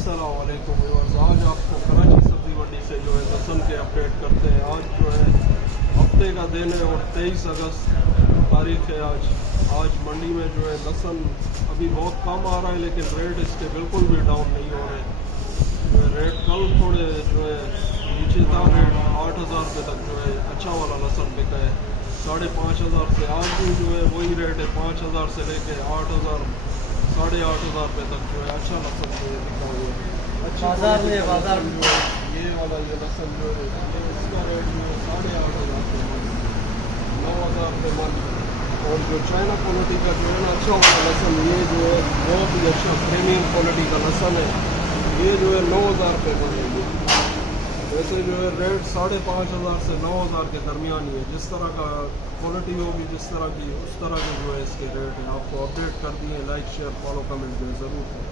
अस्सलाम वालेकुम व्यूअर्स। आज आपको कराची सब्जी मंडी से जो है लहसुन के अपडेट करते हैं। आज जो है हफ्ते का दिन है और 23 अगस्त तारीख है आज मंडी में जो है लहसुन अभी बहुत कम आ रहा है, लेकिन रेट इसके बिल्कुल भी डाउन नहीं हो रहे। जो है रेट कल थोड़े जो है नीचे था, रेट 8,000 रुपये तक जो है अच्छा वाला लहसुन बिका है। 5,500 से आज भी जो है वही रेट है, 5,000 से लेके 8,000 8,500 रुपये तक जो है अच्छा लहसुन जो है बिका हुआ है। अच्छा बाजार में बाजार जो है ये वाला ये लहसुन जो है ये इसका रेट जो है 8,500 रुपये मन, 9,000 रुपये मन। और जो चाइना क्वालिटी का जो है ना अच्छा वाला लहसुन, ये जो है बहुत ही अच्छा प्रीमियम क्वालिटी का लहसुन है, ये जो है 9,000 रुपये मन है। वैसे जो है रेट 5,500 से 9,000 के दरमियान ही है। जिस तरह का क्वालिटी होगी जिस तरह की उस तरह के जो है इसके रेट है। आपको अपडेट कर दिए। लाइक शेयर फॉलो कमेंट जो है ज़रूर करें।